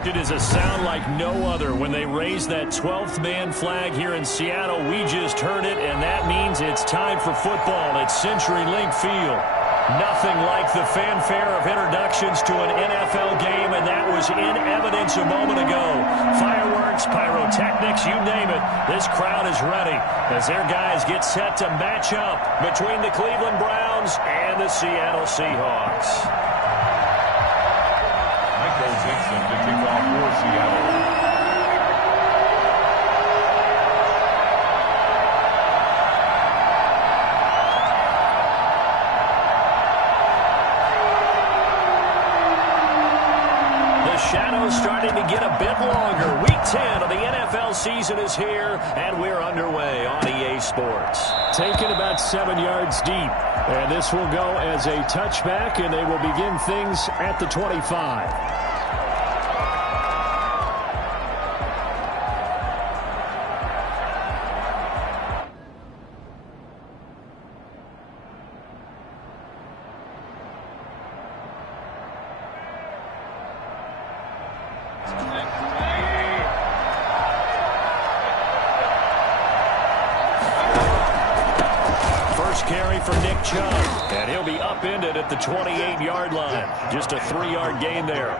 It is a sound like no other when they raise that 12th man flag here in Seattle. We just heard it, and that means it's time for football at CenturyLink Field. Nothing like the fanfare of introductions to an NFL game, and that was in evidence a moment ago. Fireworks, pyrotechnics, you name it. This crowd is ready as their guys get set to match up between the Cleveland Browns and the Seattle Seahawks. Michael Vincent to kick off for Seattle. Shadows starting to get a bit longer. Week 10 of the NFL season is here, and we're underway on EA Sports. Taken about 7 yards deep, and this will go as a touchback, and they will begin things at the 25. Carry for Nick Chubb, and he'll be upended at the 28-yard line. Just a 3-yard gain there.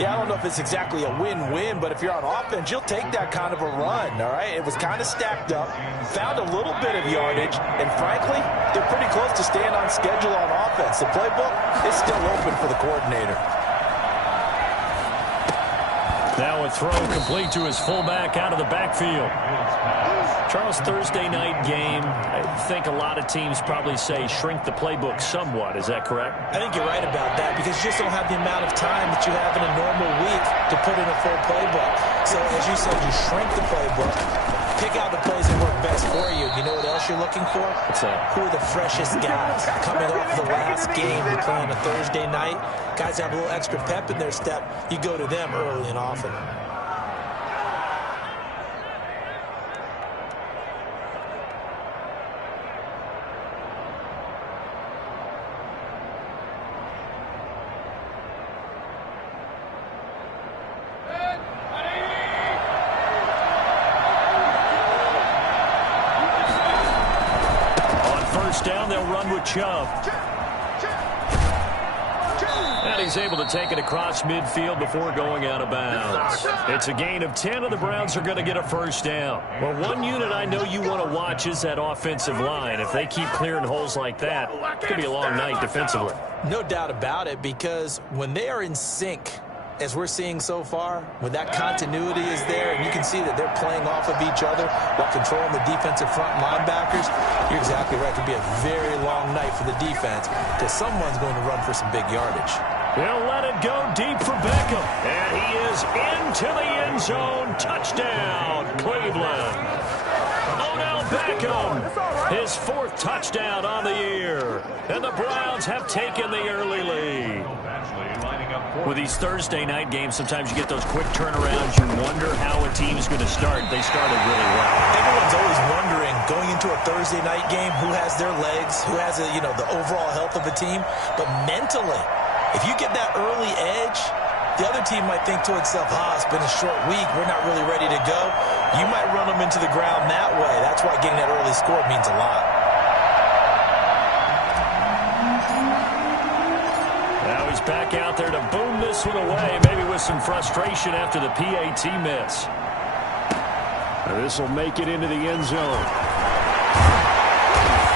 Yeah, I don't know if it's exactly a win-win, but if you're on offense, you'll take that kind of a run, all right? It was kind of stacked up, found a little bit of yardage, and frankly, they're pretty close to staying on schedule on offense. The playbook is still open for the coordinator. Now a throw complete to his fullback out of the backfield. Charles, Thursday night game, I think a lot of teams probably say shrink the playbook somewhat. Is that correct? I think you're right about that because you just don't have the amount of time that you have in a normal week to put in a full playbook. So as you said, you shrink the playbook, pick out the plays that work best for you. You know what else you're looking for? What's that? Who are the freshest guys coming off the last game to play on a Thursday night? Guys have a little extra pep in their step. You go to them early and often. Down, they'll run with Chubb. And he's able to take it across midfield before going out of bounds. It's a gain of 10, and the Browns are going to get a first down. Well, one unit I know you want to watch is that offensive line. If they keep clearing holes like that, it's going to be a long night defensively. No doubt about it, because when they are in sync, as we're seeing so far, when that continuity is there and you can see that they're playing off of each other while controlling the defensive front linebackers, you're exactly right. It could be a very long night for the defense because someone's going to run for some big yardage. They'll let it go deep for Beckham. And he is into the end zone. Touchdown, Cleveland. Odell Beckham, his 4th touchdown on the year. And the Browns have taken the early lead. With these Thursday night games, sometimes you get those quick turnarounds. You wonder how a team is going to start. They started really well. Everyone's always wondering, going into a Thursday night game, who has their legs, who has the overall health of the team. But mentally, if you get that early edge, the other team might think to itself, it's been a short week. We're not really ready to go. You might run them into the ground that way. That's why getting that early score means a lot. Now he's back out there to boom this one away, maybe with some frustration after the PAT miss. This will make it into the end zone.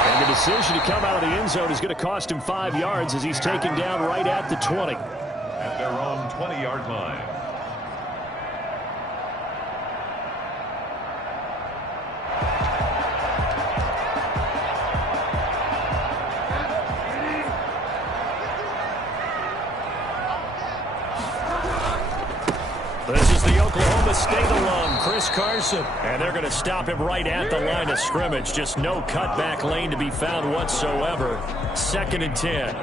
And the decision to come out of the end zone is going to cost him 5 yards as he's taken down right at the 20. At their own 20-yard line. This is the Oklahoma State alum, Chris Carson. And they're going to stop him right at the line of scrimmage. Just no cutback lane to be found whatsoever. 2nd and 10.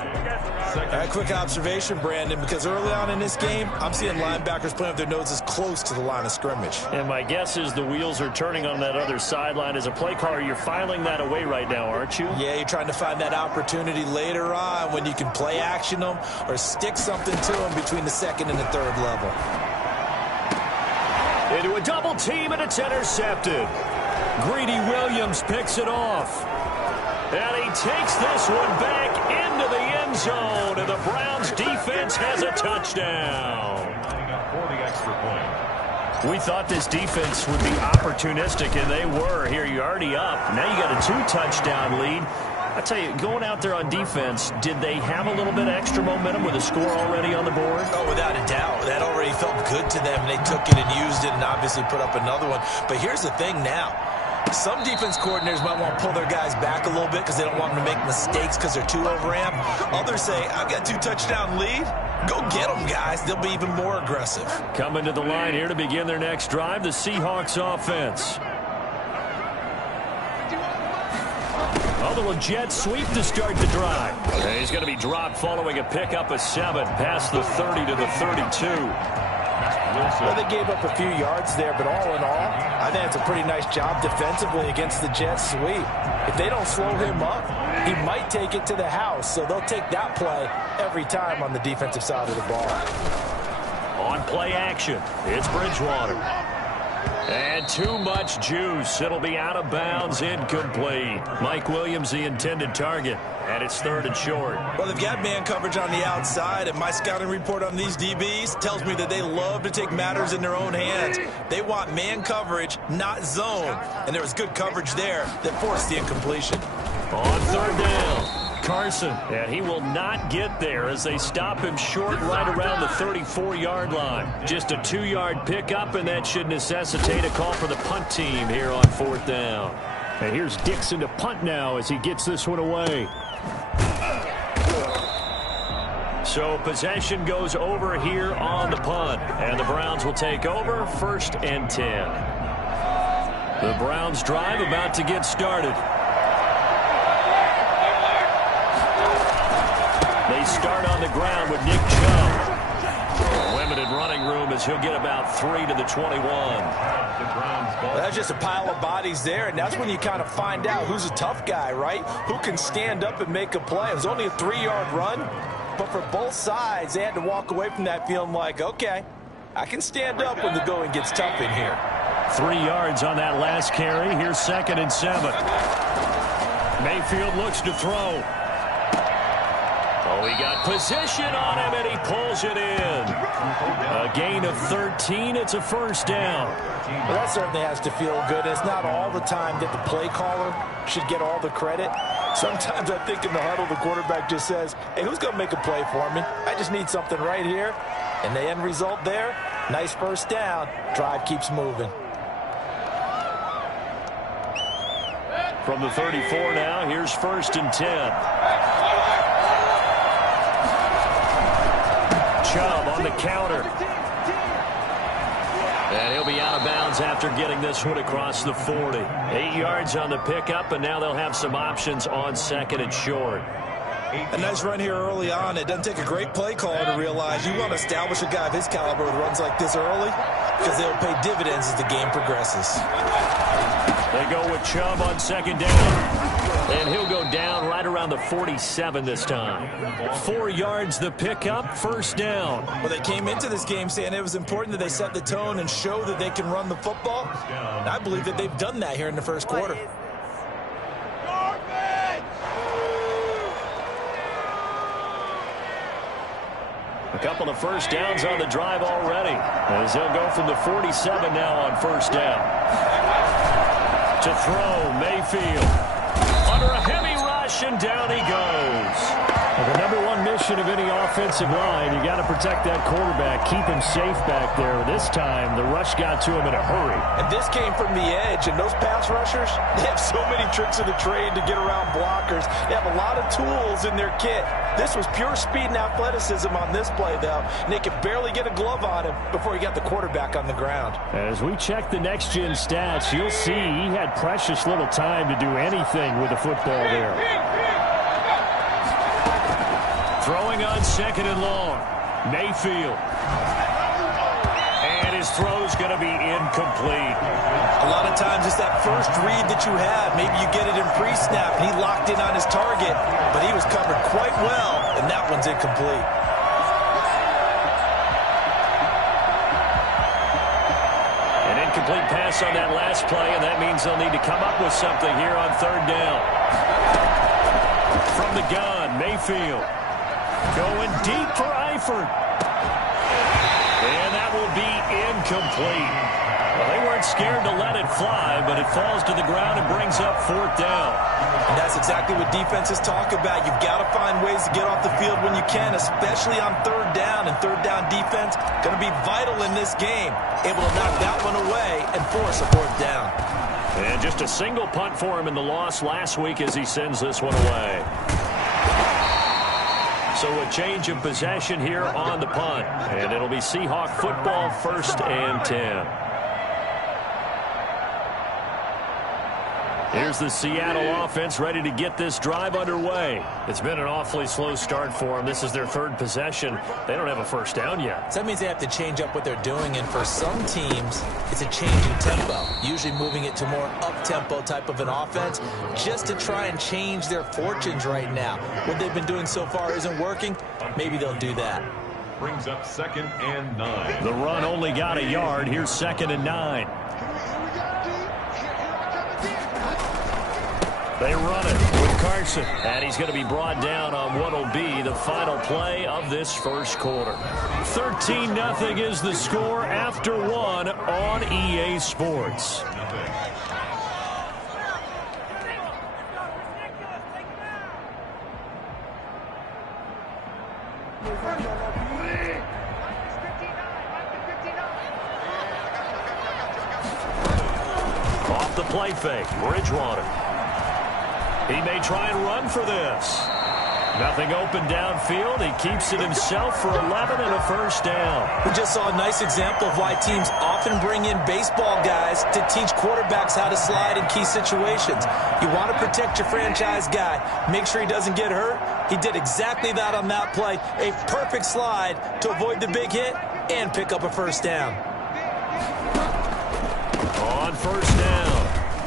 A quick observation, Brandon, because early on in this game, I'm seeing linebackers playing with their noses close to the line of scrimmage. And my guess is the wheels are turning on that other sideline. As a play caller, you're filing that away right now, aren't you? Yeah, you're trying to find that opportunity later on when you can play action them or stick something to them between the second and the third level. Into a double team, and it's intercepted. Greedy Williams picks it off. And he takes this one back into the end zone, and the Browns defense has a touchdown. For the extra point. We thought this defense would be opportunistic, and they were. Here, you're already up. Now you got a 2-touchdown lead. I tell you, going out there on defense, did they have a little bit of extra momentum with a score already on the board? Oh, without a doubt. That already felt good to them. They took it and used it and obviously put up another one. But here's the thing now. Some defense coordinators might want to pull their guys back a little bit because they don't want them to make mistakes because they're too overamped. Others say, I've got 2-touchdown lead. Go get them, guys. They'll be even more aggressive. Coming to the line here to begin their next drive, the Seahawks offense. A little jet sweep to start the drive. And he's going to be dropped following a pickup of 7 past the 30 to the 32. Well, they gave up a few yards there, but all in all, I think it's a pretty nice job defensively against the jet sweep. If they don't slow him up, he might take it to the house, so they'll take that play every time on the defensive side of the ball. On play action, it's Bridgewater. And too much juice. It'll be out of bounds, incomplete. Mike Williams, the intended target, and it's 3rd and short. Well, they've got man coverage on the outside, and my scouting report on these DBs tells me that they love to take matters in their own hands. They want man coverage, not zone, and there was good coverage there that forced the incompletion. On 3rd down. Carson, and he will not get there as they stop him short right around the 34-yard line. Just a 2-yard pickup, and that should necessitate a call for the punt team here on 4th down. And here's Dixon to punt now as he gets this one away. So possession goes over here on the punt, and the Browns will take over 1st and 10. The Browns drive about to get started. They start on the ground with Nick Chubb. Limited running room as he'll get about 3 to the 21. Well, that's just a pile of bodies there, and that's when you kind of find out who's a tough guy, right? Who can stand up and make a play. It was only a 3-yard run, but for both sides, they had to walk away from that feeling like, okay, I can stand up when the going gets tough in here. 3 yards on that last carry. Here's 2nd and 7. Mayfield looks to throw. Oh, he got position on him, and he pulls it in. A gain of 13. It's a 1st down. Well, that certainly has to feel good. It's not all the time that the play caller should get all the credit. Sometimes I think in the huddle, the quarterback just says, hey, who's going to make a play for me? I just need something right here. And the end result there, nice 1st down. Drive keeps moving. From the 34 now, here's 1st and 10. Chubb on the counter. And he'll be out of bounds after getting this one across the 40. 8 yards on the pickup, and now they'll have some options on 2nd and short. A nice run here early on. It doesn't take a great play caller to realize you want to establish a guy of his caliber with runs like this early because they'll pay dividends as the game progresses. They go with Chubb on 2nd down. And he'll go down right around the 47 this time. 4 yards the pickup, 1st down. Well, they came into this game saying it was important that they set the tone and show that they can run the football. And I believe that they've done that here in the 1st quarter. A couple of 1st downs on the drive already, as he'll go from the 47 now on 1st down. To throw, Mayfield. Under a heavy rush, and down he goes. Well, the #1 mission of any offensive line, you got to protect that quarterback, keep him safe back there. This time, the rush got to him in a hurry. And this came from the edge, and those pass rushers, they have so many tricks of the trade to get around blockers. They have a lot of tools in their kit. This was pure speed and athleticism on this play, though. And they could barely get a glove on him before he got the quarterback on the ground. As we check the next-gen stats, you'll see he had precious little time to do anything with the football there. Throwing on 2nd and long. Mayfield. And his throw's going to be incomplete. A lot of times it's that first read that you have. Maybe you get it in pre-snap, and he locked in on his target, but he was covered quite well, and that one's incomplete. An incomplete pass on that last play, and that means they'll need to come up with something here on 3rd down. From the gun, Mayfield. Going deep for Eifert. And that will be incomplete. Well, they weren't scared to let it fly, but it falls to the ground and brings up 4th down. And that's exactly what defenses talk about. You've got to find ways to get off the field when you can, especially on 3rd down. And 3rd down defense going to be vital in this game. Able to knock that one away and force a 4th down. And just a single punt for him in the loss last week as he sends this one away. So a change of possession here on the punt. And it'll be Seahawk football, 1st and 10. Here's the Seattle offense ready to get this drive underway. It's been an awfully slow start for them. This is their 3rd possession. They don't have a 1st down yet. So that means they have to change up what they're doing, and for some teams, it's a change in tempo, usually moving it to more up-tempo type of an offense just to try and change their fortunes right now. What they've been doing so far isn't working. Maybe they'll do that. Brings up 2nd and 9. The run only got a yard. Here's 2nd and 9. They run it with Carson, and he's going to be brought down on what will be the final play of this 1st quarter. 13-0 is the score after 1 on EA Sports. Off the play fake, Bridgewater. He may try and run for this. Nothing open downfield. He keeps it himself for 11 and a 1st down. We just saw a nice example of why teams often bring in baseball guys to teach quarterbacks how to slide in key situations. You want to protect your franchise guy. Make sure he doesn't get hurt. He did exactly that on that play. A perfect slide to avoid the big hit and pick up a 1st down. On 1st down.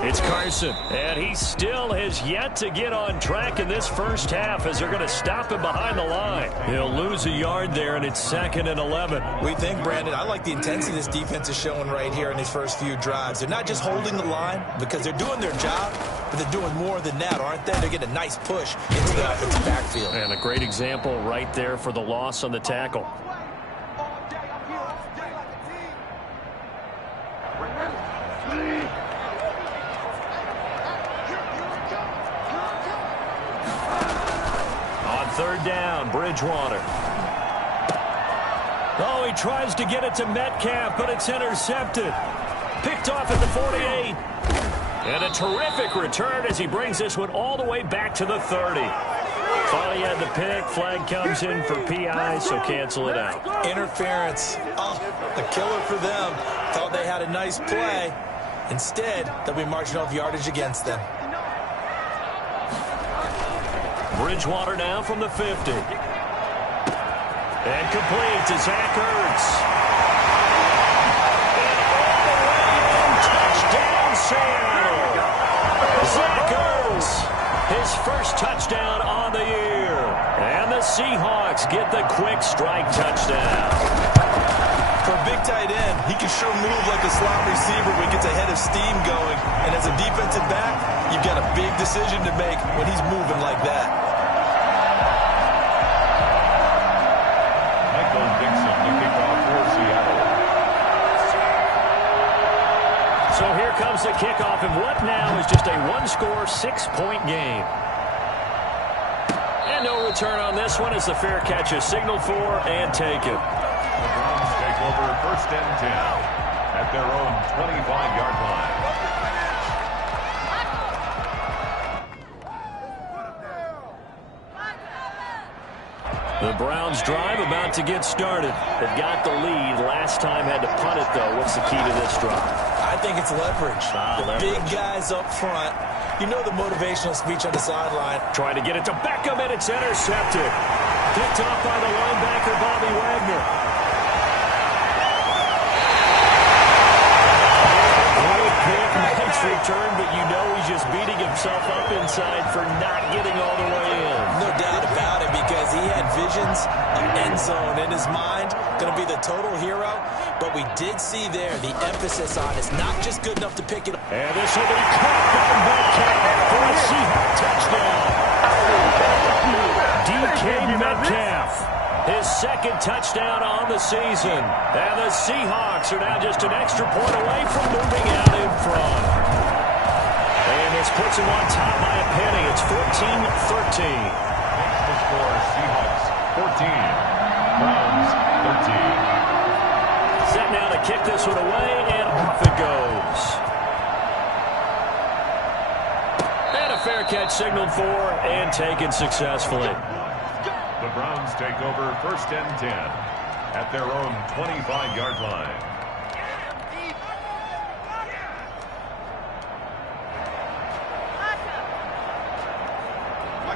It's Carson, and he still has yet to get on track in this 1st half as they're going to stop him behind the line. He'll lose a yard there, and it's 2nd and 11. We think, Brandon, I like the intensity this defense is showing right here in these first few drives. They're not just holding the line because they're doing their job, but they're doing more than that, aren't they? They're getting a nice push into the offensive backfield. And a great example right there for the loss on the tackle. On 3rd down, Bridgewater. Oh, he tries to get it to Metcalf, but it's intercepted. Picked off at the 48. And a terrific return as he brings this one all the way back to the 30. Thought he had the pick. Flag comes in for PI, so cancel it out. Interference. Oh, a killer for them. Thought they had a nice play. Instead, they'll be marching off yardage against them. Bridgewater now from the 50. And complete to Zach Ertz. And all the way in, touchdown Seattle. Zach Ertz, his 1st touchdown on the year. And the Seahawks get the quick strike touchdown. For a big tight end, he can sure move like a slot receiver when he gets a head of steam going. And as a defensive back, you've got a big decision to make when he's moving like that. Michael Dixon to kick off for Seattle. So here comes the kickoff, and what now is just a 1-score, 6-point game. And no return on this one as the fair catch is signaled for and taken. The Browns take over 1st and 10 at their own 25-yard line. The Browns drive about to get started. They've got the lead. Last time had to punt it, though. What's the key to this drive? I think it's leverage. The big guys up front. You know the motivational speech on the sideline. Trying to get it to Beckham, and it's intercepted. Picked off by the linebacker, Bobby Wagner. Great pick, nice return, but you know he's just beating himself up inside for not getting all the way in. No doubt about it, because he had visions of end zone in his mind. Going to be the total hero. But we did see there the emphasis on it's not just good enough to pick it up. And this will be caught by Metcalf for a Seahawks touchdown. DK Metcalf, his second touchdown on the season. And the Seahawks are now just an extra point away from moving out in front. And this puts them on top by a penny. It's 14-13. Makes the score Seahawks 14, Browns 13. Set now to kick this one away, and off it goes. And a fair catch signaled for and taken successfully. The Browns take over 1st and 10 at their own 25-yard line.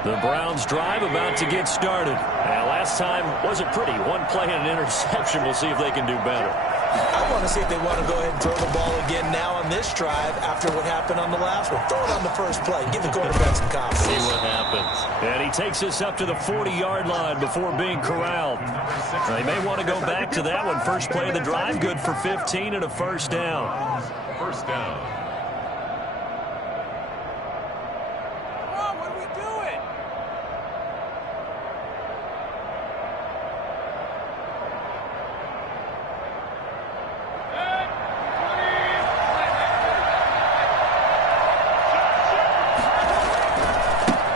The Browns drive about to get started. And last time wasn't pretty. One play and an interception. We'll see if they can do better. I want to see if they want to go ahead and throw the ball again now on this drive after what happened on the last one. Throw it on the first play. Give the quarterback some confidence. See what happens. And he takes us up to the 40-yard line before being corralled. They may want to go back to that one. First play of the drive, good for 15 and a first down. First down.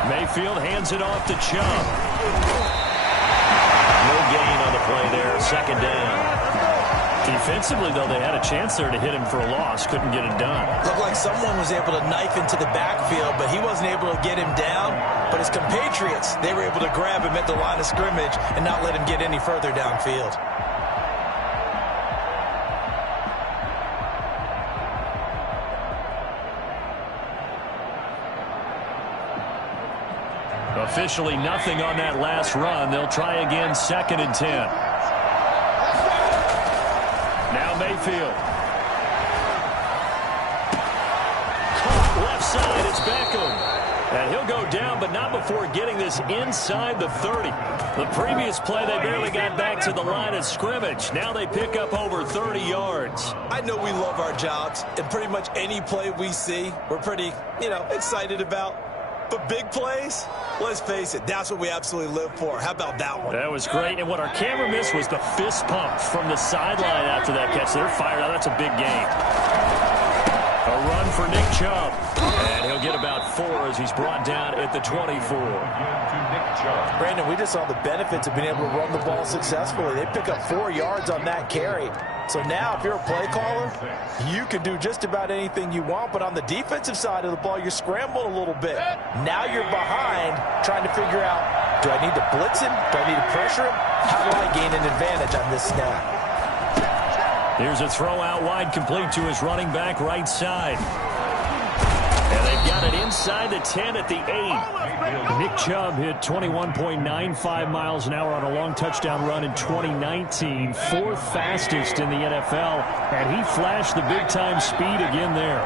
Mayfield hands it off to Chubb. No gain on the play there, second down. Defensively, though, they had a chance there to hit him for a loss. Couldn't get it done. Looked like someone was able to knife into the backfield, but he wasn't able to get him down. But his compatriots, they were able to grab him at the line of scrimmage and not let him get any further downfield. Officially nothing on that last run. They'll try again, 2nd and 10. Now Mayfield. Caught left side, it's Beckham. And he'll go down, but not before getting this inside the 30. The previous play, they barely got back to the line of scrimmage. Now they pick up over 30 yards. I know we love our jobs, and pretty much any play we see, we're pretty, excited about. But big plays, let's face it, that's what we absolutely live for. How about that one? That was great. And what our camera missed was the fist pump from the sideline after that catch. They're fired out. That's a big gain. A run for Nick Chubb. And he'll get about 4 as he's brought down at the 24. Brandon, we just saw the benefits of being able to run the ball successfully. They pick up 4 yards on that carry. So now if you're a play caller, you can do just about anything you want. But on the defensive side of the ball, you're scrambling a little bit. Now you're behind trying to figure out, do I need to blitz him? Do I need to pressure him? How do I gain an advantage on this snap? Here's a throw out wide, complete to his running back right side. And they've got it inside the 10 at the 8. Nick Chubb hit 21.95 miles an hour on a long touchdown run in 2019. 4th fastest in the NFL. And he flashed the big-time speed again there.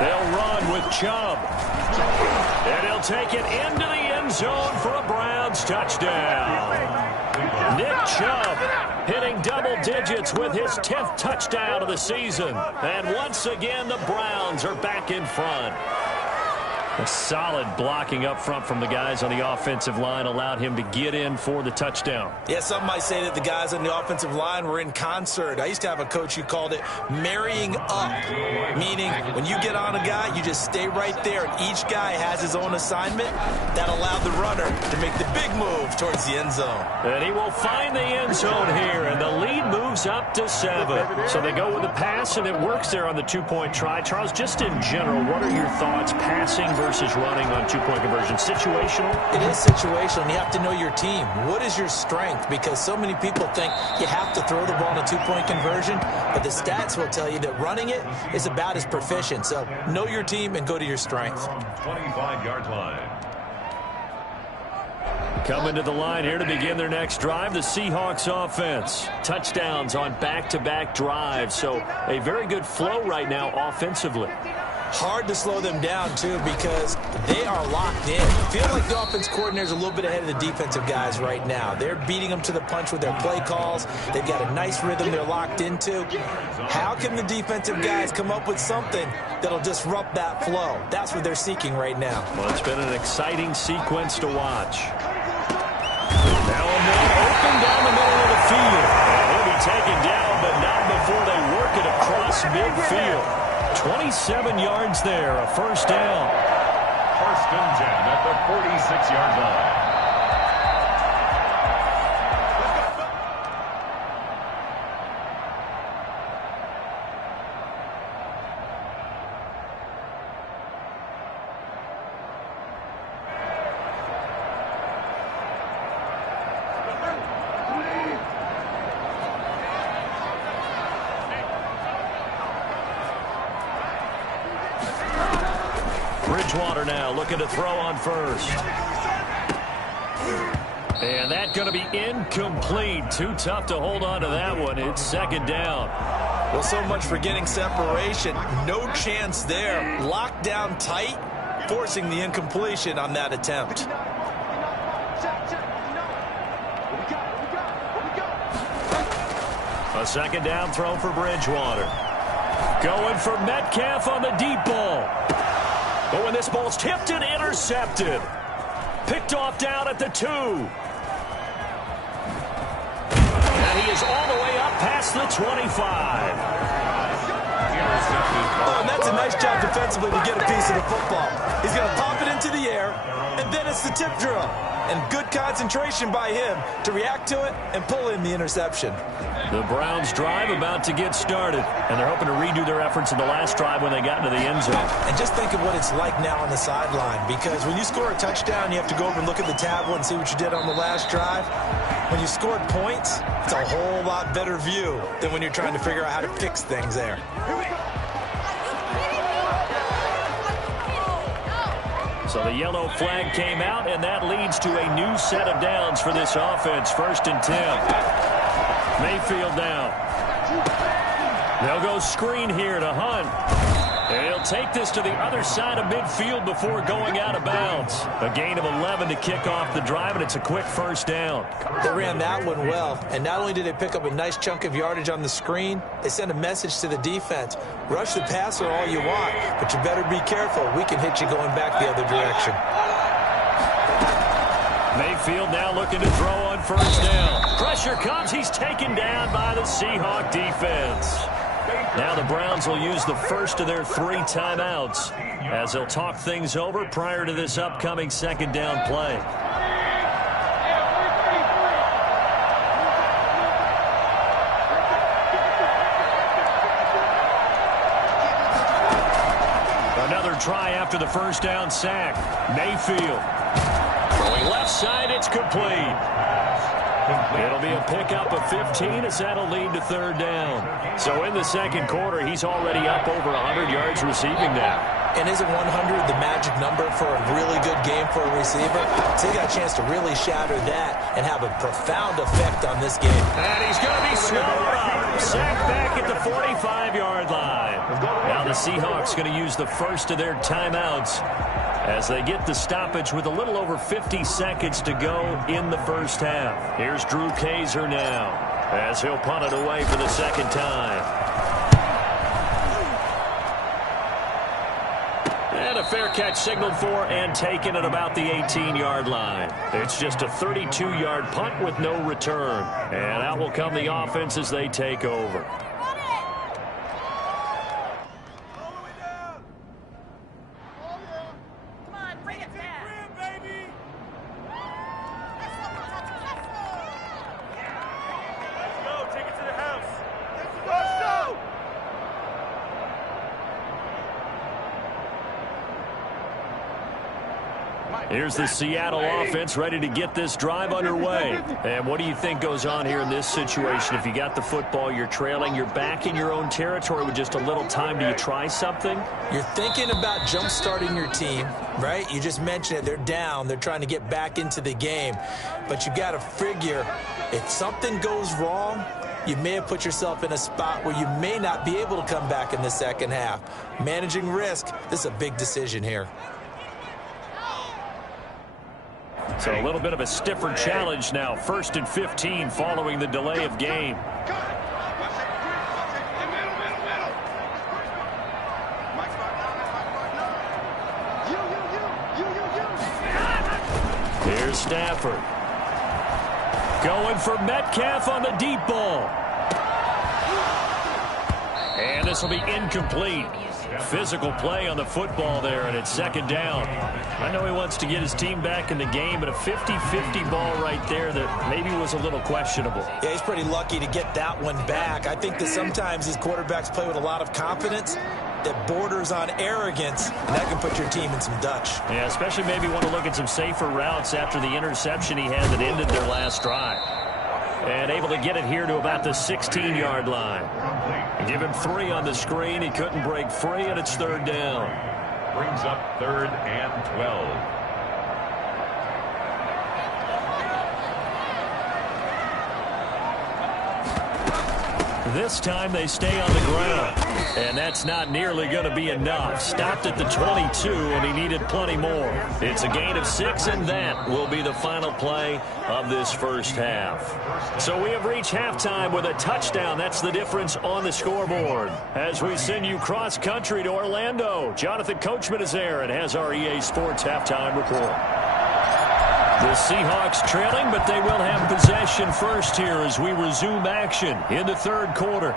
They'll run with Chubb. And he'll take it into the end zone for a Browns touchdown. Nick Chubb hitting double digits with his 10th touchdown of the season. And once again, the Browns are back in front. A solid blocking up front from the guys on the offensive line allowed him to get in for the touchdown. Yeah, some might say that the guys on the offensive line were in concert. I used to have a coach who called it marrying up, meaning when you get on a guy, you just stay right there, and each guy has his own assignment. That allowed the runner to make the big move towards the end zone. And he will find the end zone here, and the lead moves up to 7. So they go with the pass, and it works there on the 2-point try. Charles, just in general, what are your thoughts passing versus running on 2-point conversion? Situational? It is situational, and you have to know your team. What is your strength? Because so many people think you have to throw the ball in a 2-point conversion, but the stats will tell you that running it is about as proficient. So know your team and go to your strength. 25-yard line. Coming to the line here to begin their next drive, the Seahawks offense. Touchdowns on back-to-back drives, so a very good flow right now offensively. Hard to slow them down, too, because they are locked in. I feel like the offense coordinator is a little bit ahead of the defensive guys right now. They're beating them to the punch with their play calls. They've got a nice rhythm they're locked into. How can the defensive guys come up with something that'll disrupt that flow? That's what they're seeking right now. Well, it's been an exciting sequence to watch. Now a man open down the middle of the field. And he'll be taken down, but not before they work it across midfield. 27 yards there, a first down. First and 10 at the 46-yard line. Bridgewater now looking to throw on first. And that's going to be incomplete. Too tough to hold on to that one. It's second down. Well, so much for getting separation. No chance there. Locked down tight, forcing the incompletion on that attempt. A second down throw for Bridgewater. Going for Metcalf on the deep ball. But when this ball's tipped and intercepted. Picked off down at the 2. And he is all the way up past the 25. Oh, and that's a nice job defensively to get a piece of the football. He's going to pop it into the air, and then it's the tip drill. And good concentration by him to react to it and pull in the interception. The Browns drive about to get started, and they're hoping to redo their efforts in the last drive when they got into the end zone. And just think of what it's like now on the sideline, because when you score a touchdown, you have to go over and look at the tablet and see what you did on the last drive. When you scored points, it's a whole lot better view than when you're trying to figure out how to fix things there. So the yellow flag came out, and that leads to a new set of downs for this offense. First and 10. Mayfield down. They'll go screen here to Hunt. And he'll take this to the other side of midfield before going out of bounds. A gain of 11 to kick off the drive, and it's a quick first down. They ran that one well, and not only did they pick up a nice chunk of yardage on the screen, they sent a message to the defense. Rush the passer all you want, but you better be careful. We can hit you going back the other direction. Mayfield now looking to throw on first down. Pressure comes. He's taken down by the Seahawk defense. Now the Browns will use the first of their 3 timeouts as they'll talk things over prior to this upcoming second down play. Another try after the first down sack. Mayfield. Throwing left side, it's complete. It'll be a pickup of 15 as that'll lead to third down. So in the second quarter, he's already up over 100 yards receiving now. And isn't 100 the magic number for a really good game for a receiver? So he got a chance to really shatter that and have a profound effect on this game. And he's going to be snowed up. Sacked back at the 45-yard line. Now the Seahawks going to use the first of their timeouts as they get the stoppage with a little over 50 seconds to go in the first half. Here's Drew Kaiser now as he'll punt it away for the second time. And a fair catch signaled for and taken at about the 18-yard line. It's just a 32-yard punt with no return. And out will come the offense as they take over. Here's the Seattle offense ready to get this drive underway. And what do you think goes on here in this situation? If you got the football, you're trailing, you're back in your own territory with just a little time. Do you try something? You're thinking about jump-starting your team, right? You just mentioned it. They're down. They're trying to get back into the game. But you got to figure if something goes wrong, you may have put yourself in a spot where you may not be able to come back in the second half. Managing risk, this is a big decision here. So a little bit of a stiffer challenge now. 1st and 15 following the delay of game. Here's Stafford. Going for Metcalf on the deep ball. And this will be incomplete. Physical play on the football there, and it's 2nd down. I know he wants to get his team back in the game, but a 50-50 ball right there that maybe was a little questionable. Yeah, he's pretty lucky to get that one back. I think that sometimes these quarterbacks play with a lot of confidence that borders on arrogance, and that can put your team in some Dutch. Yeah, especially maybe want to look at some safer routes after the interception he had that ended their last drive. And able to get it here to about the 16-yard line. Give him 3 on the screen. He couldn't break free, and it's 3rd down. Brings up 3rd and 12. This time they stay on the ground. And that's not nearly going to be enough. Stopped at the 22, and he needed plenty more. It's a gain of 6, and that will be the final play of this first half. So we have reached halftime with a touchdown. That's the difference on the scoreboard. As we send you cross-country to Orlando, Jonathan Coachman is there and has our EA Sports halftime report. The Seahawks trailing, but they will have possession first here as we resume action in the 3rd quarter.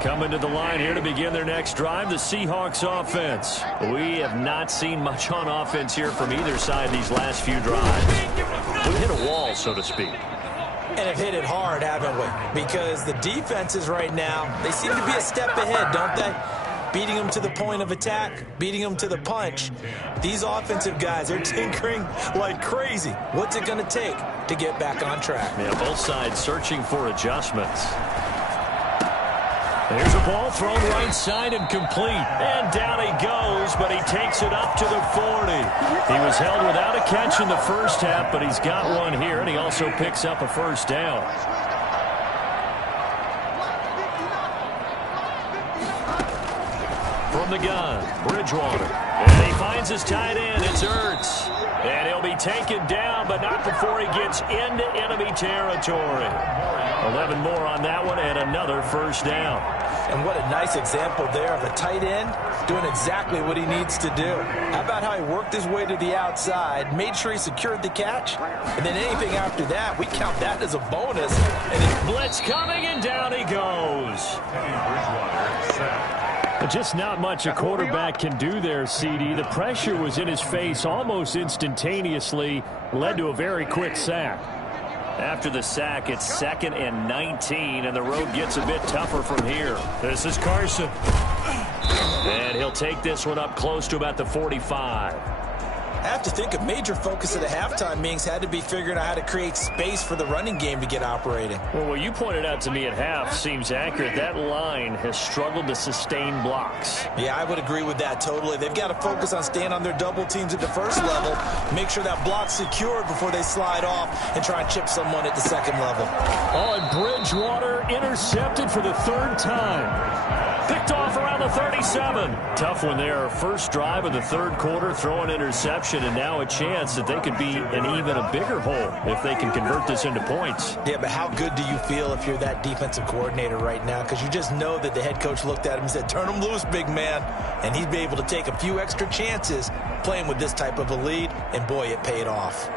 Coming to the line here to begin their next drive, the Seahawks offense. We have not seen much on offense here from either side these last few drives. We hit a wall, so to speak. And have hit it hard, haven't we? Because the defenses right now, they seem to be a step ahead, don't they? Beating them to the point of attack, beating them to the punch. These offensive guys, they're tinkering like crazy. What's it going to take to get back on track? Yeah, both sides searching for adjustments. There's a ball thrown right side and complete. And down he goes, but he takes it up to the 40. He was held without a catch in the first half, but he's got one here, and he also picks up a 1st down. From the gun, Bridgewater. And he finds his tight end. It's Ertz. And he'll be taken down, but not before he gets into enemy territory. 11 more on that one, and another 1st down. And what a nice example there of a tight end doing exactly what he needs to do. How about how he worked his way to the outside, made sure he secured the catch, and then anything after that, we count that as a bonus. And blitz coming, and down he goes. Just not much a quarterback can do there, CD. The pressure was in his face almost instantaneously, led to a very quick sack. After the sack, it's 2nd and 19, and the road gets a bit tougher from here. This is Carson. And he'll take this one up close to about the 45. I have to think a major focus of the halftime meetings had to be figuring out how to create space for the running game to get operating. Well, what you pointed out to me at half seems accurate. That line has struggled to sustain blocks. Yeah, I would agree with that totally. They've got to focus on staying on their double teams at the first level, make sure that block's secured before they slide off and try and chip someone at the second level. Oh, and Bridgewater intercepted for the 3rd time. Picked off around the 37. Tough one there. First drive of the 3rd quarter, throwing interception, and now a chance that they could be in even a bigger hole if they can convert this into points. Yeah, but how good do you feel if you're that defensive coordinator right now? Because you just know that the head coach looked at him and said, turn him loose, big man. And he'd be able to take a few extra chances playing with this type of a lead, and boy, it paid off.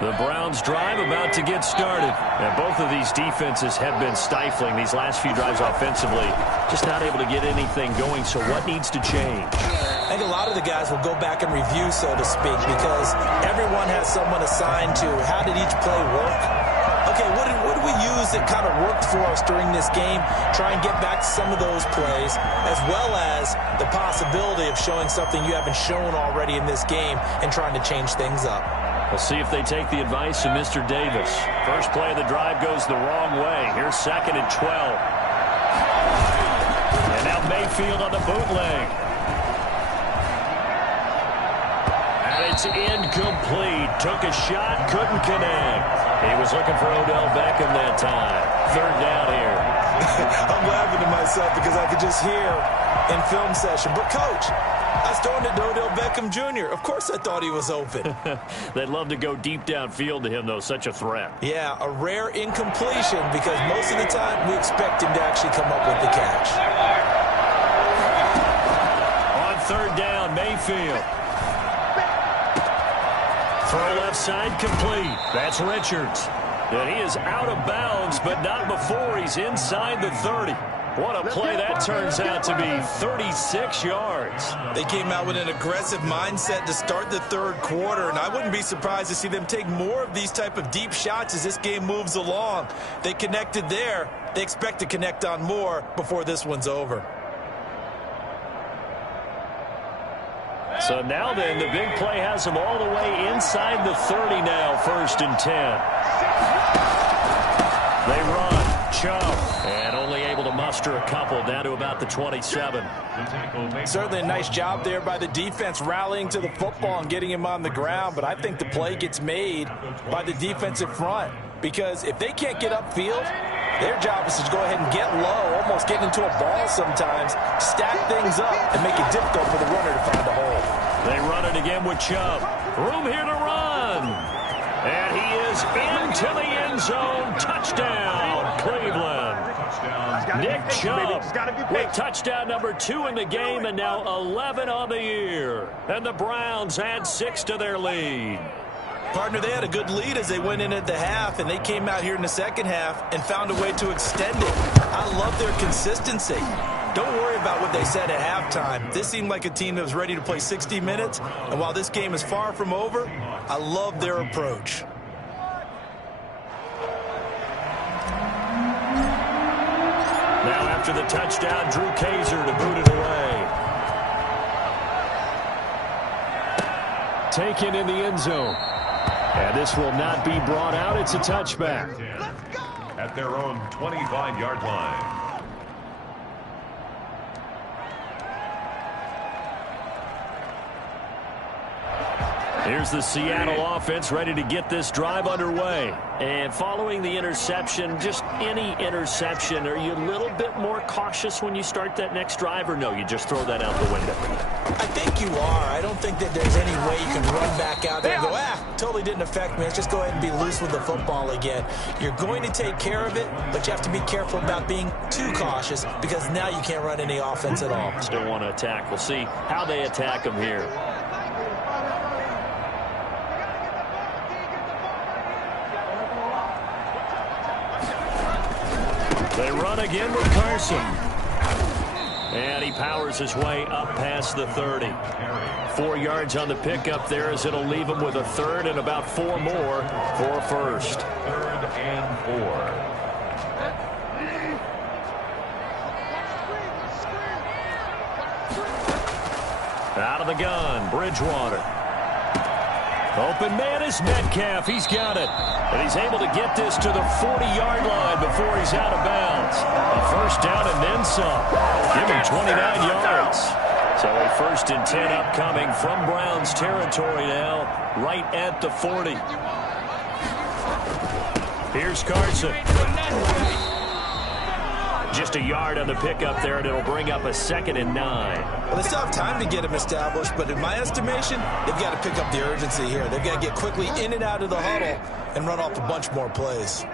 The Browns drive about to get started. And both of these defenses have been stifling these last few drives offensively. Just not able to get anything going. So what needs to change? I think a lot of the guys will go back and review, so to speak, because everyone has someone assigned to how did each play work. Okay, what did we use that kind of worked for us during this game? Try and get back to some of those plays, as well as the possibility of showing something you haven't shown already in this game and trying to change things up. We'll see if they take the advice of Mr. Davis. First play of the drive goes the wrong way. Here's 2nd and 12. And now Mayfield on the bootleg. And it's incomplete. Took a shot, couldn't connect. He was looking for Odell Beckham that time. 3rd down here. I'm laughing to myself because I could just hear in film session. But, Coach, I was throwing it to Odell Beckham Jr. Of course I thought he was open. They'd love to go deep downfield to him, though. Such a threat. Yeah, a rare incompletion because most of the time we expect him to actually come up with the catch. On 3rd down, Mayfield. Throw left side complete. That's Richards. And he is out of bounds, but not before he's inside the 30. What a play that turns out to be. 36 yards. They came out with an aggressive mindset to start the 3rd quarter, and I wouldn't be surprised to see them take more of these type of deep shots as this game moves along. They connected there. They expect to connect on more before this one's over. So now then, the big play has them all the way inside the 30 now, 1st and 10. They run, Chubb, and only able to muster a couple down to about the 27. Certainly a nice job there by the defense rallying to the football and getting him on the ground, but I think the play gets made by the defensive front because if they can't get upfield, their job is to go ahead and get low, almost get into a ball sometimes, stack things up, and make it difficult for the runner to find a hole. They run it again with Chubb. Room here to run. And he is into the end zone. Touchdown, Cleveland. Nick Chubb with touchdown number 2 in the game and now 11 on the year. And the Browns add 6 to their lead. Partner, they had a good lead as they went in at the half, and they came out here in the 2nd half and found a way to extend it. I love their consistency. Don't worry about what they said at halftime. This seemed like a team that was ready to play 60 minutes, and while this game is far from over, I love their approach. Now after the touchdown, Drew Kaiser to boot it away. Taken in the end zone. And this will not be brought out. It's a touchback. At their own 25-yard line. Here's the Seattle offense ready to get this drive underway. And following the interception, just any interception, are you a little bit more cautious when you start that next drive, or no, you just throw that out the window? I think you are. I don't think that there's any way you can run back out there and go, totally didn't affect me. Let's just go ahead and be loose with the football again. You're going to take care of it, but you have to be careful about being too cautious because now you can't run any offense at all. Still want to attack. We'll see how they attack them here. They run again with Carson. And he powers his way up past the 30. 4 yards on the pickup there as it'll leave him with a 3rd and about 4 more for a 1st. 3rd and 4. Out of the gun, Bridgewater. Open man is Metcalf. He's got it. And he's able to get this to the 40-yard line before he's out of bounds. A 1st down and then some. Give him 29 yards. So a 1st and 10 upcoming from Browns territory now, right at the 40. Here's Carson. Just a yard on the pickup there, and it'll bring up a 2nd and 9. Well, they still have time to get him established, but in my estimation, they've got to pick up the urgency here. They've got to get quickly in and out of the huddle and run off a bunch more plays.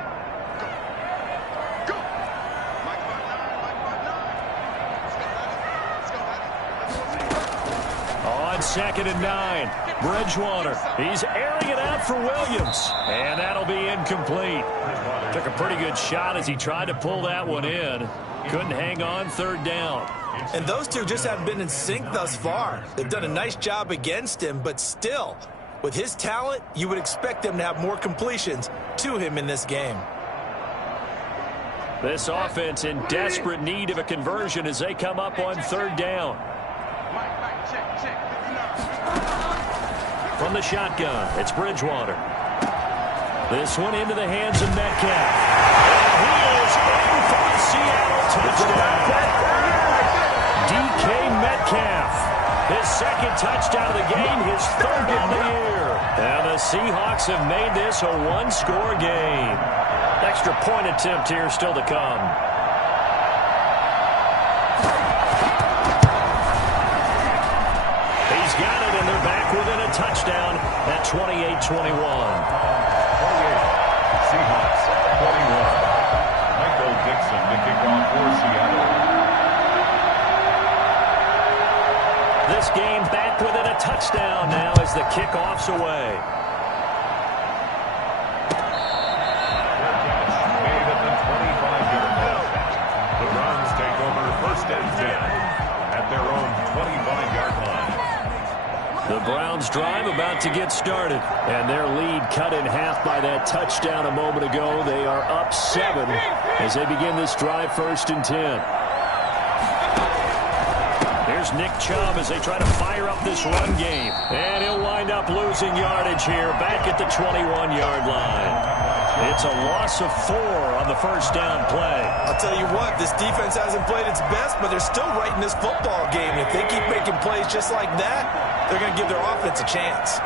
On 2nd and 9. Bridgewater. He's airing it out for Williams. And that'll be incomplete. Took a pretty good shot as he tried to pull that one in. Couldn't hang on, third down. And those two just haven't been in sync thus far. They've done a nice job against him, but still, with his talent, you would expect them to have more completions to him in this game. This offense in desperate need of a conversion as they come up on third down. From the shotgun, it's Bridgewater. This one into the hands of Metcalf. And he is in for the Seattle touchdown. DK Metcalf, his second touchdown of the game, his third on the year. And the Seahawks have made this a one-score game. Extra point attempt here still to come. He's got it, and they're back within a touchdown at 28-21. 28, Seahawks, 21. Michael Dixon to kick off for Seattle. This game back within a touchdown now as the kickoff's away. Their catch made at the 25-yard line. The Browns take over first and 10 at their own 25-yard line. The Browns drive about to get started, and their lead cut in half by that touchdown a moment ago. They are up 7 as they begin this drive first and 10. Here's Nick Chubb as they try to fire up this run game. And he'll wind up losing yardage here back at the 21-yard line. It's a loss of 4 on the first down play. I'll tell you what, this defense hasn't played its best, but they're still right in this football game. If they keep making plays just like that, they're going to give their offense a chance.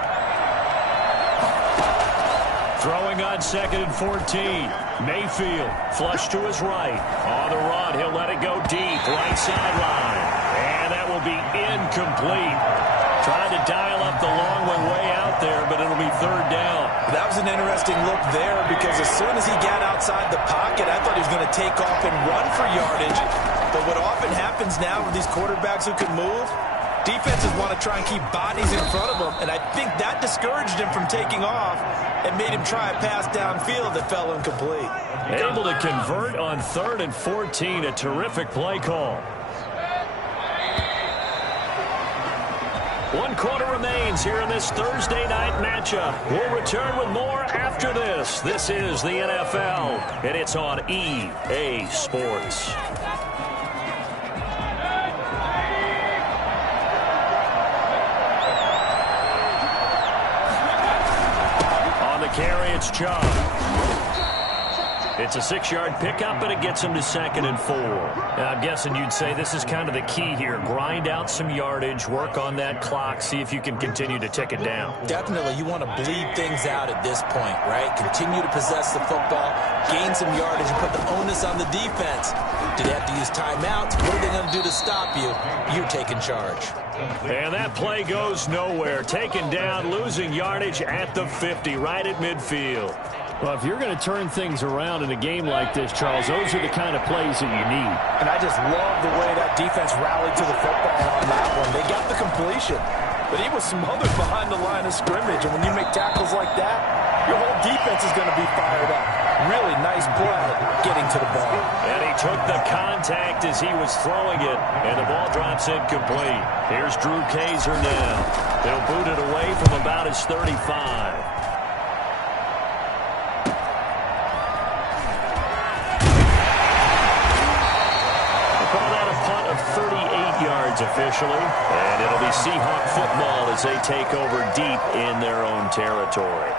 Throwing on second and 14. Mayfield flush to his right. On the run, he'll let it go deep, right sideline. And that will be incomplete. Trying to dial up the long one way out there, but it'll be third down. That was an interesting look there because as soon as he got outside the pocket, I thought he was going to take off and run for yardage. But what often happens now with these quarterbacks who can move, defenses want to try and keep bodies in front of them, and I think that discouraged him from taking off and made him try a pass downfield that fell incomplete. Able to convert on third and 14, a terrific play call. 1 quarter remains here in this Thursday night matchup. We'll return with more after this. This is the NFL, and it's on EA Sports. On the carry, it's Chubb. It's a 6-yard pickup, and it gets him to second and 4. Now, I'm guessing you'd say this is kind of the key here. Grind out some yardage, work on that clock, see if you can continue to tick it down. Definitely, you want to bleed things out at this point, right? Continue to possess the football, gain some yardage, and put the onus on the defense. Do they have to use timeouts? What are they going to do to stop you? You're taking charge. And that play goes nowhere. Taken down, losing yardage at the 50, right at midfield. Well, if you're going to turn things around in a game like this, Charles, those are the kind of plays that you need. And I just love the way that defense rallied to the football on that one. They got the completion, but he was smothered behind the line of scrimmage. And when you make tackles like that, your whole defense is going to be fired up. Really nice play getting to the ball. And he took the contact as he was throwing it, and the ball drops incomplete. Here's Drew Kaiser now. He'll boot it away from about his 35. Officially, and it'll be Seahawk football as they take over deep in their own territory.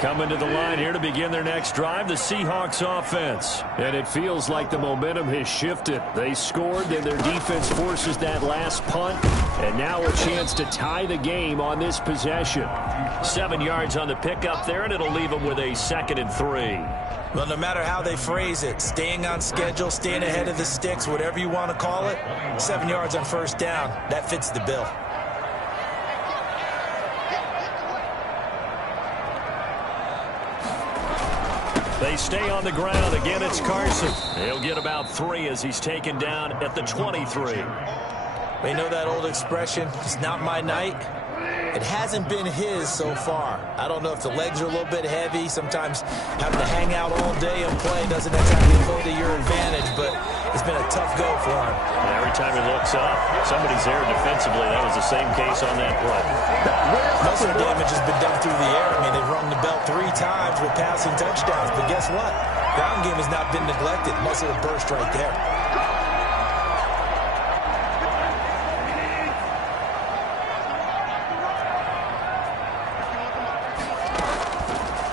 Coming to the line here to begin their next drive, the Seahawks offense. And it feels like the momentum has shifted. They scored, then their defense forces that last punt, and now a chance to tie the game on this possession. 7 yards on the pickup there, and it'll leave them with a 2nd and 3. Well, no matter how they phrase it, staying on schedule, staying ahead of the sticks, whatever you want to call it, 7 yards on first down, that fits the bill. They stay on the ground. Again, it's Carson. He'll get about 3 as he's taken down at the 23. We know that old expression, it's not my night. It hasn't been his so far. I don't know if the legs are a little bit heavy. Sometimes having to hang out all day and play doesn't exactly go to your advantage, but it's been a tough go for him. And every time he looks up, somebody's there defensively. That was the same case on that play. Most of the damage has been done through the air. I mean, they've rung the bell 3 times with passing touchdowns, but guess what? Ground game has not been neglected. Must have burst right there.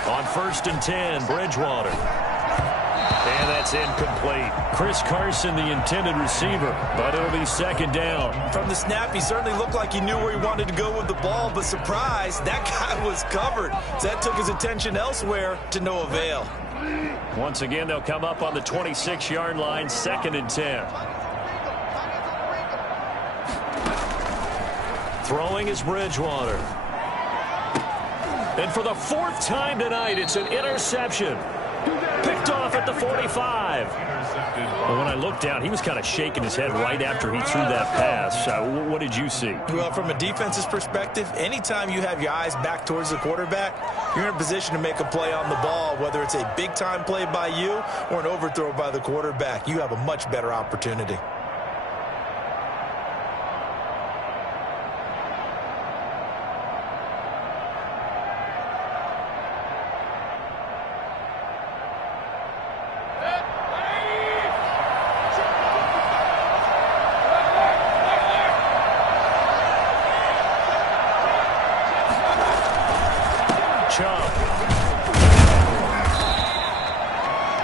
On 1st and 10, Bridgewater. And that's incomplete. Chris Carson, the intended receiver, but it'll be 2nd down. From the snap, he certainly looked like he knew where he wanted to go with the ball, but surprise, that guy was covered. So that took his attention elsewhere to no avail. Once again, they'll come up on the 26-yard line, 2nd and 10. Throwing is Bridgewater. And for the 4th time tonight, it's an interception. Picked off at the 45. Well, when I looked down, he was kind of shaking his head right after he threw that pass. What did you see? Well, from a defense's perspective, anytime you have your eyes back towards the quarterback, you're in a position to make a play on the ball, whether it's a big-time play by you or an overthrow by the quarterback. You have a much better opportunity.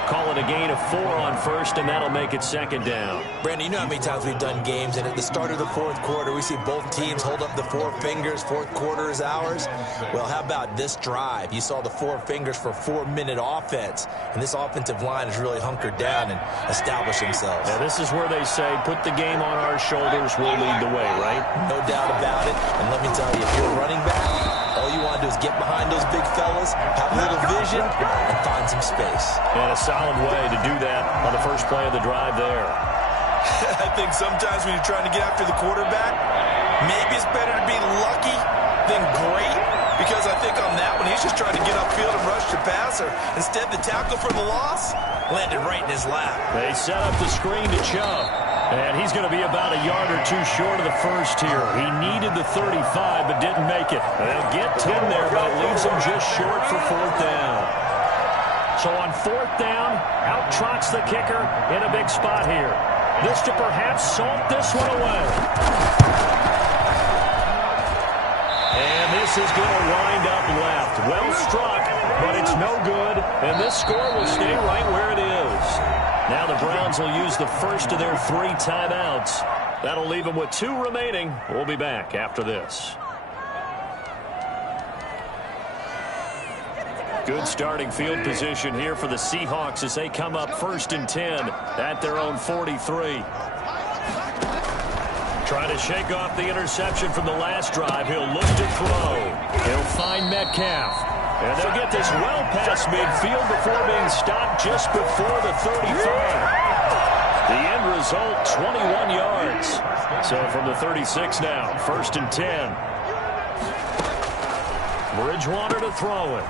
Call it a gain of 4 on 1st, and that'll make it 2nd down. Brandon, you know how many times we've done games, and at the start of the 4th quarter, we see both teams hold up the 4 fingers, 4th quarter is ours. Well, how about this drive? You saw the 4 fingers for 4-minute offense, and this offensive line has really hunkered down and established themselves. Now, this is where they say, put the game on our shoulders, we'll lead the way, right? No doubt about it, and let me tell you, if you're a running back, all you want to do is get behind those big fellas, have a little vision, and find some space. And a solid way to do that on the first play of the drive there. I think sometimes when you're trying to get after the quarterback, maybe it's better to be lucky than great, because I think on that one, he's just trying to get upfield and rush the passer. Instead, the tackle for the loss landed right in his lap. They set up the screen to Chubb. And he's going to be about a yard or 2 short of the first here. He needed the 35, but didn't make it. They'll get 10 there, but it leaves him just short for 4th down. So on 4th down, out trots the kicker in a big spot here. This to perhaps salt this one away. And this is going to wind up left. Well struck, but it's no good. And this score will stay right where it is. Now the Browns will use the first of their 3 timeouts. That'll leave them with 2 remaining. We'll be back after this. Good starting field position here for the Seahawks as they come up 1st and 10 at their own 43. Trying to shake off the interception from the last drive. He'll look to throw. He'll find Metcalf. And they'll get this well past midfield before being stopped just before the 35. The end result, 21 yards. So from the 36 now, 1st and 10. Bridgewater to throw it.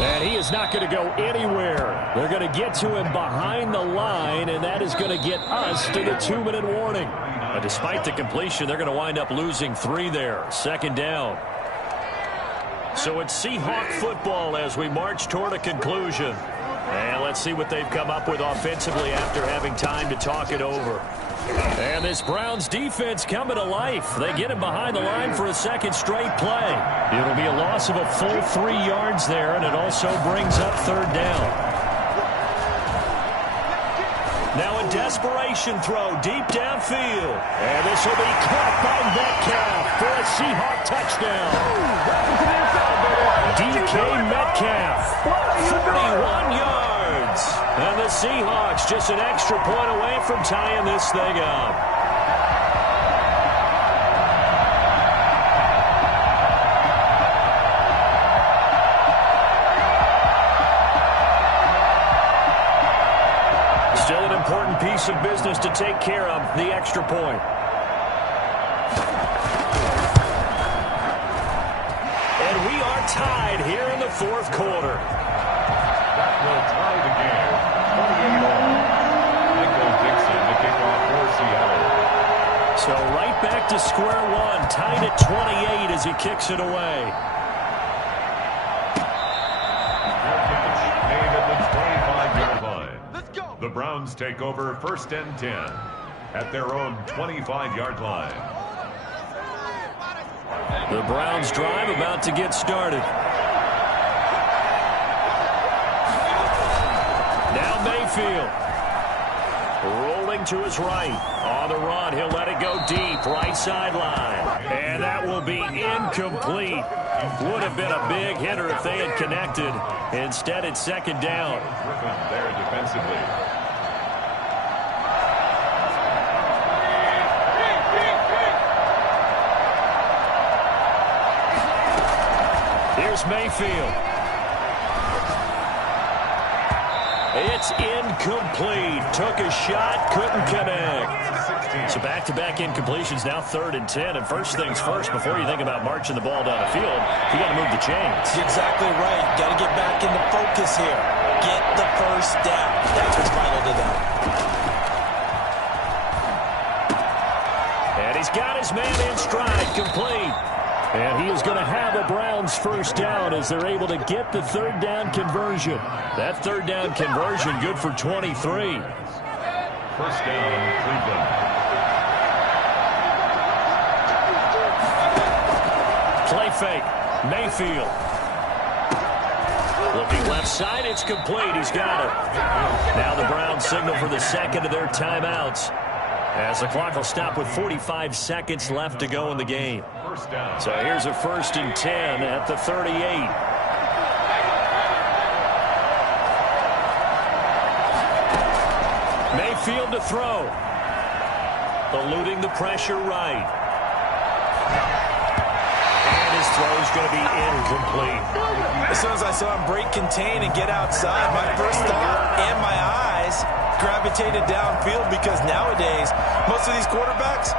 And he is not going to go anywhere. They're going to get to him behind the line, and that is going to get us to the 2-minute warning. But despite the completion, they're going to wind up losing 3 there. 2nd down. So it's Seahawk football as we march toward a conclusion. And let's see what they've come up with offensively after having time to talk it over. And this Browns defense coming to life. They get him behind the line for a 2nd straight play. It'll be a loss of a full 3 yards there, and it also brings up 3rd down. Now a desperation throw deep downfield. And this will be caught by Metcalf for a Seahawk touchdown. DK Metcalf, 41 yards. And the Seahawks just an extra point away from tying this thing up. some business to take care of, the extra point. And we are tied here in the fourth quarter. That will tie the game. 28-all. Michael Dixon, the kickoff for Seattle. So right back to square one, tied at 28 as he kicks it away. Made at the 25-yard line. Let's go. The Browns take over 1st and 10 at their own 25-yard line. The Browns drive about to get started. Now Mayfield. Rolling to his right. On the run, he'll let it go deep. Right sideline. And that will be incomplete. Would have been a big hitter if they had connected. Instead, it's 2nd down. Griffin there defensively. Here's Mayfield. It's incomplete. Took a shot, couldn't connect. So back-to-back incompletions, now 3rd and 10. And first things first, before you think about marching the ball down the field, you got to move the chains. You're exactly right. Got to get back into focus here. Get the first down. That's what's vital to them. And he's got his man in stride, complete. And he is going to have a Browns first down as they're able to get the 3rd down conversion. That 3rd down conversion good for 23. First down, Cleveland. Play fake. Mayfield. Looking left side, it's complete. He's got it. Now the Browns signal for the second of their timeouts, as the clock will stop with 45 seconds left to go in the game. First down. So here's a 1st and 10 at the 38. Mayfield to throw. Eluding the pressure right. And his throw is going to be incomplete. As soon as I saw him break, contain, and get outside, my first thought and my eyes gravitated downfield, because nowadays, most of these quarterbacks,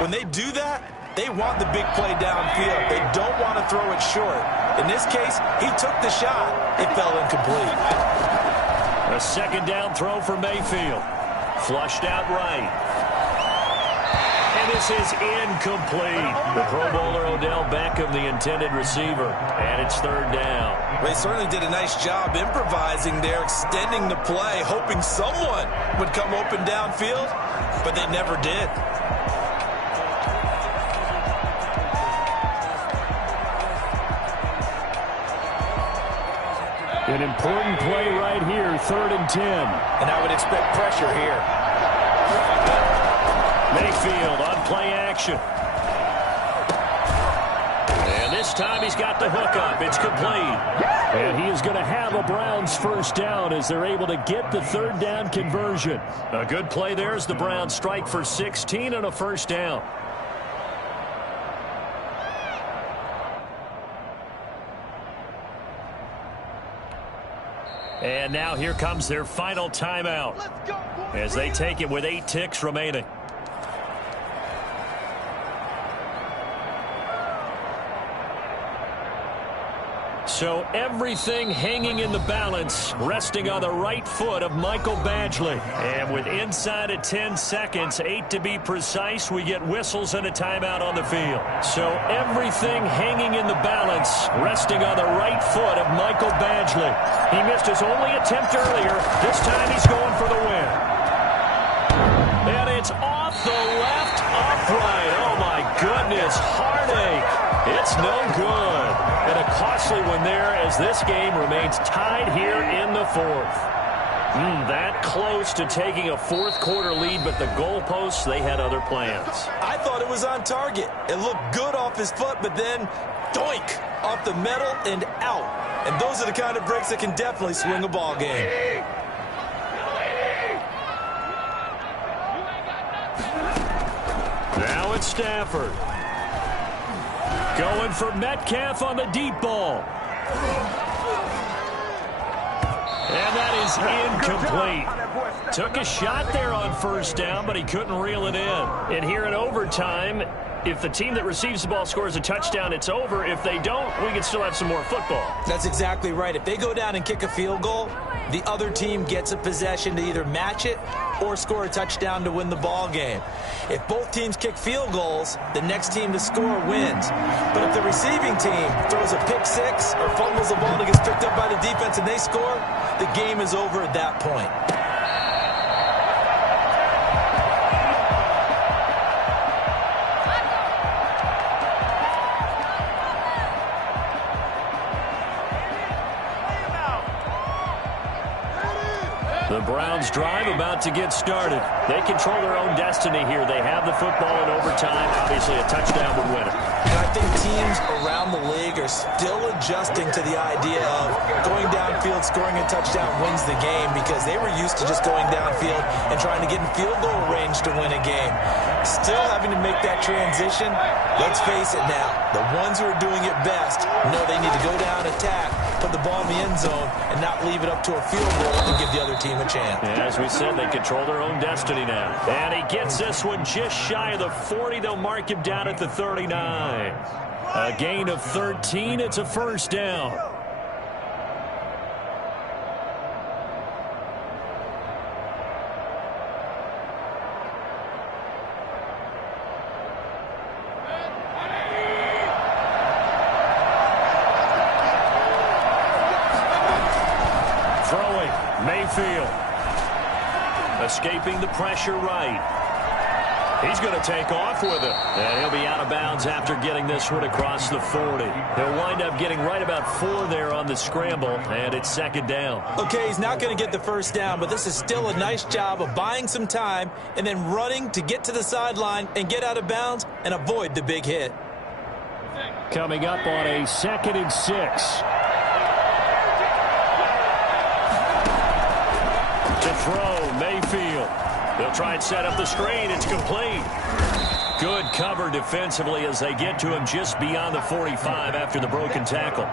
when they do that, they want the big play downfield. They don't want to throw it short. In this case, he took the shot. It fell incomplete. A 2nd down throw for Mayfield. Flushed out right. And this is incomplete. The Pro Bowler Odell Beckham, the intended receiver. And it's 3rd down. They certainly did a nice job improvising there, extending the play, hoping someone would come open downfield, but they never did. An important play right here, 3rd and 10. And I would expect pressure here. Mayfield on play action. And this time he's got the hook up. It's complete. And he is going to have a Browns first down as they're able to get the 3rd down conversion. A good play there as the Browns strike for 16 and a first down. And now here comes their final timeout as they take it with 8 ticks remaining. So everything hanging in the balance, resting on the right foot of Michael Badgley. And with inside of 10 seconds, 8 to be precise, we get whistles and a timeout on the field. So everything hanging in the balance, resting on the right foot of Michael Badgley. He missed his only attempt earlier. This time he's going for the win. And it's off the left upright. Oh, my goodness. Heartache. It's no good. And a costly one there as this game remains tied here in the 4th. That close to taking a 4th quarter lead, but the goalposts, they had other plans. I thought it was on target. It looked good off his foot, but then doink, off the metal and out. And those are the kind of breaks that can definitely swing a ball game. Now it's Stafford. Going for Metcalf on the deep ball. And that is incomplete. Took a shot there on first down, but he couldn't reel it in. And here in overtime, if the team that receives the ball scores a touchdown, it's over. If they don't, we can still have some more football. That's exactly right. If they go down and kick a field goal, the other team gets a possession to either match it or score a touchdown to win the ball game. If both teams kick field goals, the next team to score wins. But if the receiving team throws a pick six or fumbles the ball that gets picked up by the defense and they score, the game is over at that point. The Browns drive about to get started. They control their own destiny here. They have the football in overtime. Obviously, a touchdown would win it. And I think teams around the league are still adjusting to the idea of going downfield, scoring a touchdown wins the game, because they were used to just going downfield and trying to get in field goal range to win a game. Still having to make that transition. Let's face it now. The ones who are doing it best know they need to go down, attack, put the ball in the end zone, and not leave it up to a field goal and give the other team a chance. Yeah, as we said, they control their own destiny now. And he gets this one just shy of the 40. They'll mark him down at the 39. A gain of 13. It's a first down. Mayfield escaping the pressure right. He's going to take off with it. And he'll be out of bounds after getting this one across the 40. He'll wind up getting right about 4 there on the scramble, and it's second down. Okay, he's not going to get the first down, but this is still a nice job of buying some time and then running to get to the sideline and get out of bounds and avoid the big hit. Coming up on a 2nd and 6. To throw, Mayfield. They'll try and set up the screen. It's complete. Good cover defensively as they get to him just beyond the 45 after the broken tackle.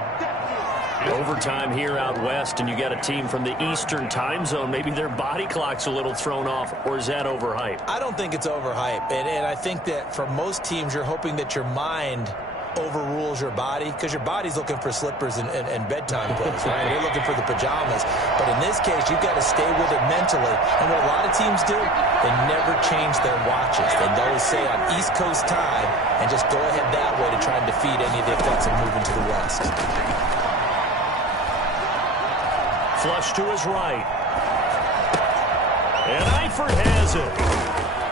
Overtime here out west, and you got a team from the Eastern time zone. Maybe their body clock's a little thrown off, or is that overhyped? I don't think it's overhyped, and I think that for most teams, you're hoping that your mind overrules your body, because your body's looking for slippers and bedtime clothes, right? You're looking for the pajamas. But in this case, you've got to stay with it mentally. And what a lot of teams do, they never change their watches. They always say on East Coast time and just go ahead that way to try and defeat any of the effects of moving to the West. Flush to his right. And Eifert has it.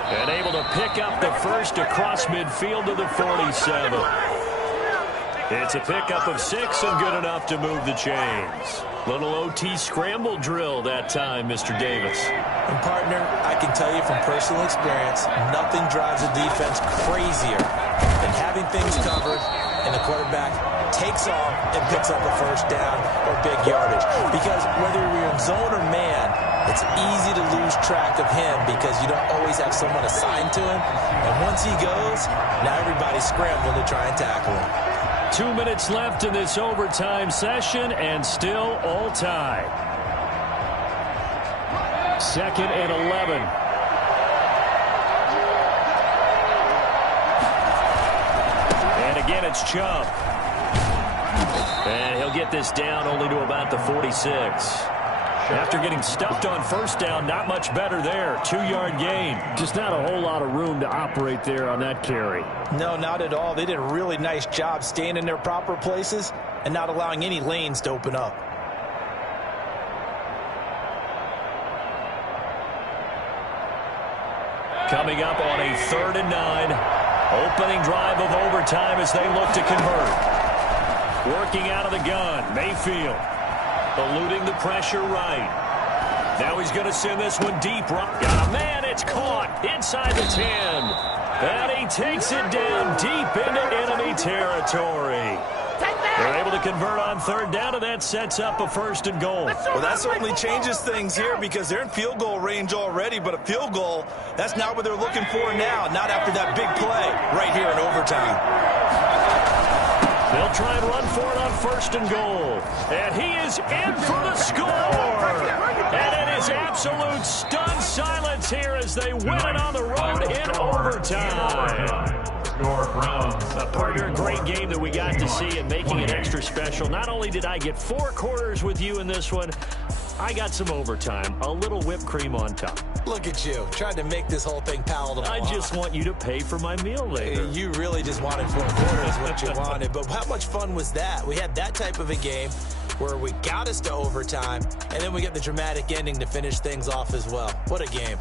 And able to pick up the first across midfield to the 47. It's a pickup of 6 and good enough to move the chains. Little OT scramble drill that time, Mr. Davis. And, partner, I can tell you from personal experience, nothing drives a defense crazier than having things covered and the quarterback takes off and picks up a first down or big yardage. Because whether you're in zone or man, it's easy to lose track of him because you don't always have someone assigned to him. And once he goes, now everybody's scrambling to try and tackle him. 2 minutes left in this overtime session, and still all tied. 2nd and 11. And again, it's Chubb. And he'll get this down only to about the 46. After getting stuffed on first down, not much better there. 2-yard gain. Just not a whole lot of room to operate there on that carry. No, not at all. They did a really nice job staying in their proper places and not allowing any lanes to open up. Coming up on a 3rd and 9. Opening drive of overtime as they look to convert. Working out of the gun, Mayfield. Eluding the pressure right. Now he's going to send this one deep. Got a man. It's caught inside the 10. And he takes it down deep into enemy territory. They're able to convert on 3rd down, and that sets up a 1st and goal. Well, that certainly changes things here because they're in field goal range already, but a field goal, that's not what they're looking for now, not after that big play right here in overtime. They'll try and run for it on 1st and goal. And he is in for the score. And it is absolute stunned silence here as they win it on the road in overtime. Partner, a great game that we got to see and making it extra special. Not only did I get 4 quarters with you in this one, I got some overtime, a little whipped cream on top. Look at you, trying to make this whole thing palatable. I just want you to pay for my meal later. You really just wanted 4 quarters, what you wanted. But how much fun was that? We had that type of a game where we got us to overtime, and then we get the dramatic ending to finish things off as well. What a game.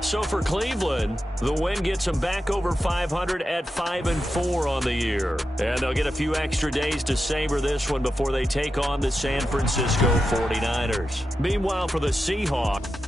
So for Cleveland, the win gets them back over 500 at 5-4 on the year. And they'll get a few extra days to savor this one before they take on the San Francisco 49ers. Meanwhile, for the Seahawks,